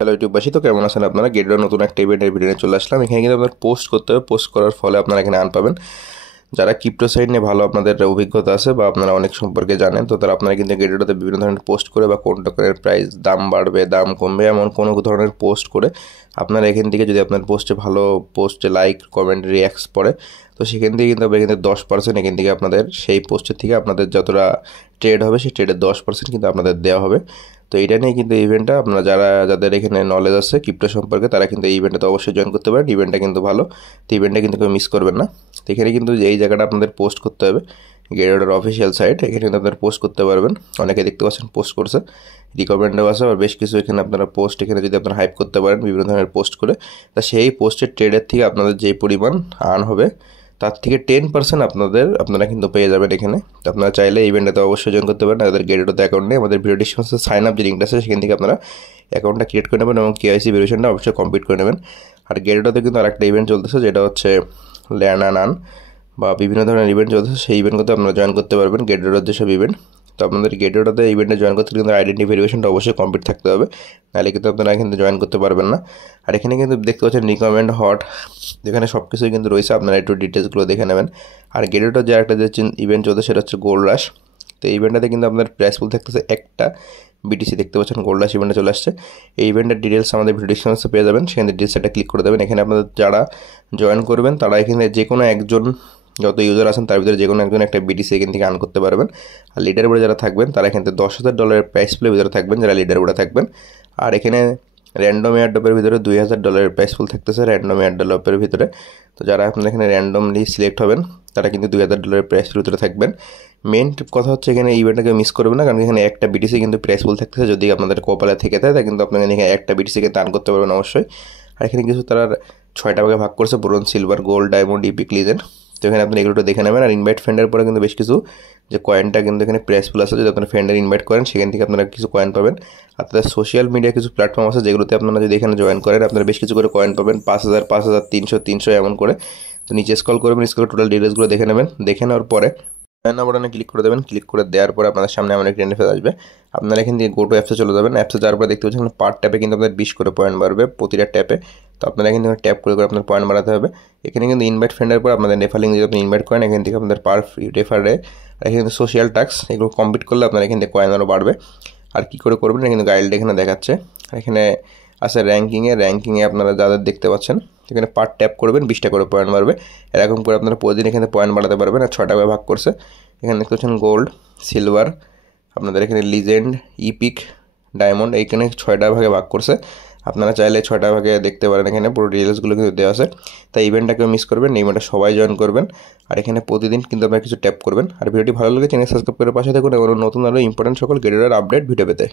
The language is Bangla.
হ্যালো ইউটিউববাসী, তো কেমন আছেন আপনারা? গেটের নতুন একটা ইভেন্টের ভিডিও নিয়ে চলে আসলাম। এখানে কিন্তু আপনার পোস্ট করতে হবে। পোস্ট করার ফলে আপনারা এখানে আর্ন পাবেন। যারা ক্রিপ্টো সাইট নিয়ে ভালো আপনাদের অভিজ্ঞতা আছে বা আপনারা অনেক সম্পর্কে জানেন, তো তারা আপনারা কিন্তু গেটেডোতে বিভিন্ন ধরনের পোস্ট করে বা কোন টোকেনের প্রাইস দাম বাড়বে দাম কমবে এমন কোনো ধরনের পোস্ট করে আপনারা এখান থেকে যদি আপনার পোস্টে ভালো পোস্টে লাইক কমেন্ট রিয়াক্টস পড়ে, তো সেখান থেকে কিন্তু এখান থেকে 10% এখান থেকে আপনাদের সেই পোস্টের থেকে আপনাদের যতটা ট্রেড হবে সেই ট্রেডের 10% কিন্তু আপনাদের দেওয়া হবে। তো এটা নিয়ে কিন্তু ইভেন্টটা আপনারা যাদের এখানে নলেজ আছে ক্রিপ্টো সম্পর্কে তারা কিন্তু এই ইভেন্টে তো অবশ্যই জয়েন করতে পারেন। ইভেন্টটা কিন্তু ভালো, তো ইভেন্টটা কিন্তু কেউ মিস করবেন না। তো এখানে কিন্তু এই জায়গাটা আপনাদের পোস্ট করতে হবে, গেটেডোর অফিসিয়াল সাইট। এখানে কিন্তু আপনারা পোস্ট করতে পারবেন। অনেকে দেখতে পাচ্ছেন পোস্ট করছে, রিকমেন্ডও আছে আর বেশ কিছু এখানে আপনারা পোস্ট এখানে যদি আপনারা হাইপ করতে পারেন বিভিন্ন ধরনের পোস্ট করে, তা সেই পোস্টের ট্রেডের থেকে আপনাদের যেই পরিমাণ আর্ন হবে তার থেকে 10% আপনারা কিন্তু পেয়ে যাবেন এখানে। তো আপনারা চাইলে ইভেন্টটাতে অবশ্যই জয়েন করতে পারেন। তাদের গেটেডোতে অ্যাকাউন্ট নেই, আমাদের ভিডিও ডিসক্রিপশনে সাইন আপ যে লিঙ্কটা আছে সেখান থেকে আপনারা অ্যাকাউন্টটা ক্রিয়েট করে নেবেন এবং কেওয়াইসি ভেরিফিকেশনটা অবশ্যই কমপ্লিট করে নেবেন। আর গেটেডোতে কিন্তু আরেকটা ইভেন্ট চলতেছে যেটা হচ্ছে ল্যান্ড অ্যান্ড আর্ন বা বিভিন্ন ধরনের ইভেন্ট চলতেছে, সেই ইভেন্টগুলোতে আপনারা জয়েন করতে পারবেন গেটেডোর যেসব ইভেন্ট। তো আপনাদের গেটেডোতে ইভেন্টে জয়েন করতে কিন্তু আইডেন্টি ভেরিফিকেশনটা অবশ্যই কমপ্লিট থাকতে হবে, নাহলে কিন্তু আপনারা এখানে জয়েন করতে পারবেন না। আর এখানে কিন্তু দেখতে পাচ্ছেন রিকমেন্ড হট, যেখানে সব কিছুই কিন্তু রয়েছে, আপনারা একটু ডিটেলসগুলো দেখে নেবেন। আর গেটেডোর যে একটা যে ইভেন্ট চলছে সেটা হচ্ছে গোল্ড রাশ। তো এই ইভেন্টটাতে কিন্তু আপনার প্রাইস পুল থাকতেছে একটা বিটিসি, দেখতে পাচ্ছেন গোল্ড রাশ ইভেন্টে চলে আসছে। এই ইভেন্টের ডিটেলস আমাদের ভিডিও ডিসক্রিপশনে পেয়ে যাবেন, সেখানে ডিটেলসটা ক্লিক করে দেবেন। এখানে আপনাদের যারা জয়েন করবেন তারা এখানে যে কোনো একজন, যত ইউজার আছেন তার ভিতরে যে কোনো একজন একটা বিটিসি এখান থেকে আর্ন করতে পারবেন। আর লিডার বোর্ডে যারা থাকবেন তারা এখান থেকে $10,000 প্রাইস পুলের ভিতরে থাকবেন যারা লিডার বোর্ডে থাকবেন। আর এখানে র্যান্ডম এয়ারড্রপের ভিতরে $2,000 প্রাইস পুল থাকতেছে র্যান্ডম এয়ারড্রপের ভিতরে। তো যারা আপনারা এখানে র্যান্ডমলি সিলেক্ট হবেন তারা কিন্তু $2,000 প্রাইস পুলের ভিতরে থাকবেন। মেন কথা হচ্ছে এখানে ইভেন্টটাকে মিস করবেন না, কারণ এখানে একটা বিটিসি কিন্তু প্রাইস পুল থাকতেছে। যদি আপনাদের কপালে থেকে থাকে তা কিন্তু আপনারা এখানে একটা বিটিসিকে দান করতে পারবেন অবশ্যই। আর এখানে কিছু তারা 6টা ভাগে ভাগ করছে, bronze, silver, gold, diamond, epic, legend. তো এখানে আপনি এগুলো দেখে নেবেন। আর ইনভাইট ফ্রেন্ডের পরে কিন্তু বেশ কিছু যে কয়েনটা কিন্তু এখানে প্রাইস পুল আছে, যদি আপনারা ফ্রেন্ডের ইনভাইট করেন সেখান থেকে আপনারা কিছু কয়েন পাবেন। আর তাদের সোশ্যাল মিডিয়া কিছু প্ল্যাটফর্ম আছে যেগুলোতে আপনারা যদি এখানে জয়েন করেন আপনারা বেশ কিছু করে কয়েন পাবেন, 5,000, 5,000, 300 এমন করে। তো নিচে স্ক্রল করবেন, স্ক্রল টোটাল ডিটেলসগুলো দেখে নেবেন। দেখে নেওয়ার পরে বাটনে ক্লিক করে দেবেন। ক্লিক করে দেওয়ার পরে আপনাদের সামনে এমন একটা ইন্টারফেস আসবে। আপনারা এখান থেকে গো টু অ্যাপসে চলে যাবেন। অ্যাপসে যাওয়ার পরে দেখতে পাচ্ছেন পার ট্যাপে কিন্তু আপনাদের 20 করে পয়েন্ট বাড়বে প্রতিটা ট্যাপে। তো আপনারা এখান থেকে ট্যাপ করে আপনার পয়েন্ট বাড়াতে হবে। এখানে কিন্তু ইনভাইট ফ্রেন্ডের পর আপনাদের রেফার লিঙ্ক যদি আপনি ইনভাইট করেন এখান থেকে আপনাদের পার রেফারে এখানে সোশ্যাল টাস্ক এগুলো কমপ্লিট করলে আপনারা এখান থেকে কয়েন আরও বাড়বে। আর কী করে করবেন কিন্তু গাইড এখানে দেখাচ্ছে। এখানে আছে র্যাঙ্কিংয়ে আপনারা যাদের দেখতে পাচ্ছেন এখানে পার ট্যাপ করবেন 20টা করে পয়েন্ট বাড়বে। এরকম করে আপনারা প্রতিদিন এখানে পয়েন্ট বাড়াতে পারবেন। আর 6টা করে ভাগ করছে। এখানে দেখতে পাচ্ছেন গোল্ড, সিলভার, আপনাদের এখানে লিজেন্ড, ইপিক, ডায়মন্ড, এইখানে 6টা ভাগে ভাগ করছে। আপনারা চাইলে 6টা ভাগে দেখতে পারেন, এখানে পুরো ডিটেলসগুলো কিন্তু দেওয়া আছে। তাই ইভেন্টটাকেও মিস করবেন, ইভেন্টটা সবাই জয়েন করবেন। আর এখানে প্রতিদিন কিন্তু আপনারা কিছু ট্যাপ করবেন। আর ভিডিওটি ভালো লাগে চ্যানেল সাবস্ক্রাইব করে পাশে থাকুন এবং নতুন আরও ইম্পর্টেন্ট সকল গেটেডোর আপডেট ভিডিও পেতে।